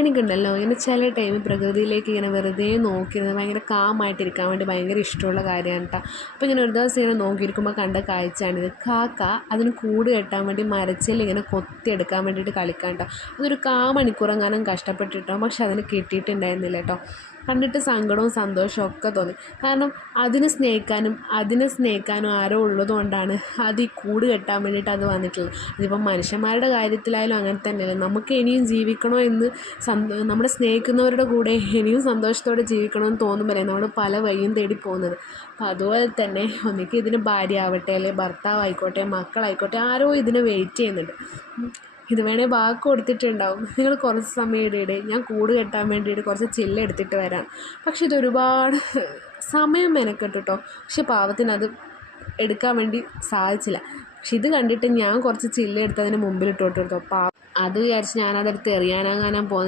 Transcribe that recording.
എനിക്കുണ്ടല്ലോ ഇങ്ങനെ ചില ടൈമിൽ പ്രകൃതിയിലേക്ക് ഇങ്ങനെ വെറുതെ നോക്കിയിരുന്നത് ഭയങ്കര കാമായിട്ടിരിക്കാൻ വേണ്ടി ഭയങ്കര ഇഷ്ടമുള്ള കാര്യമാണ് കേട്ടോ. അപ്പോൾ ഇങ്ങനെ ഒരു ദിവസം ഇങ്ങനെ നോക്കിയിരിക്കുമ്പോൾ കണ്ട കാഴ്ചയാണിത്. കാക്ക അതിന് കൂട് കെട്ടാൻ വേണ്ടി മരച്ചിൽ ഇങ്ങനെ കൊത്തിയെടുക്കാൻ വേണ്ടിയിട്ട് കളിക്കാൻ കേട്ടോ. അതൊരു മണിക്കൂറെങ്ങാനും കഷ്ടപ്പെട്ടിട്ടോ, പക്ഷെ അതിന് കിട്ടിയിട്ടുണ്ടായിരുന്നില്ല കേട്ടോ. കണ്ടിട്ട് സങ്കടവും സന്തോഷവും ഒക്കെ തോന്നി. കാരണം അതിനെ സ്നേഹിക്കാനും ആരോ ഉള്ളതുകൊണ്ടാണ് അത് ഈ കൂട് കെട്ടാൻ വേണ്ടിയിട്ട് അത് വന്നിട്ടുള്ളത്. അതിപ്പം മനുഷ്യന്മാരുടെ കാര്യത്തിലായാലും അങ്ങനെ തന്നെയല്ലേ. നമുക്ക് ഇനിയും ജീവിക്കണോ എന്ന് നമ്മളെ സ്നേഹിക്കുന്നവരുടെ കൂടെ ഇനിയും സന്തോഷത്തോടെ ജീവിക്കണമെന്ന് തോന്നുമ്പോഴേ നമ്മൾ പല വഴിയും തേടി പോകുന്നത്. അപ്പം അതുപോലെ തന്നെ ഒന്നിക്കും ഇതിന് ഭാര്യ ആവട്ടെ, അല്ലെങ്കിൽ ഭർത്താവായിക്കോട്ടെ, മക്കളായിക്കോട്ടെ, ആരോ ഇതിനെ വെയിറ്റ് ചെയ്യുന്നുണ്ട്. ഇത് വേണേൽ വാക്ക് കൊടുത്തിട്ടുണ്ടാവും, നിങ്ങൾ കുറച്ച് സമയം ഇടയിടെ ഞാൻ കൂട് കെട്ടാൻ വേണ്ടിയിട്ട് കുറച്ച് ചില്ലെടുത്തിട്ട് വരാം. പക്ഷെ ഇതൊരുപാട് സമയം മെനക്കെട്ടു കേട്ടോ. പക്ഷെ പാവത്തിന് അത് എടുക്കാൻ വേണ്ടി സാധിച്ചില്ല. പക്ഷെ ഇത് കണ്ടിട്ട് ഞാൻ കുറച്ച് ചില്ലെടുത്ത് അതിന് മുമ്പിലിട്ട് കൊടുത്തു. അത് വിചാരിച്ച് ഞാനതെടുത്ത് എറിയാനെങ്ങാനും പോകുന്നത്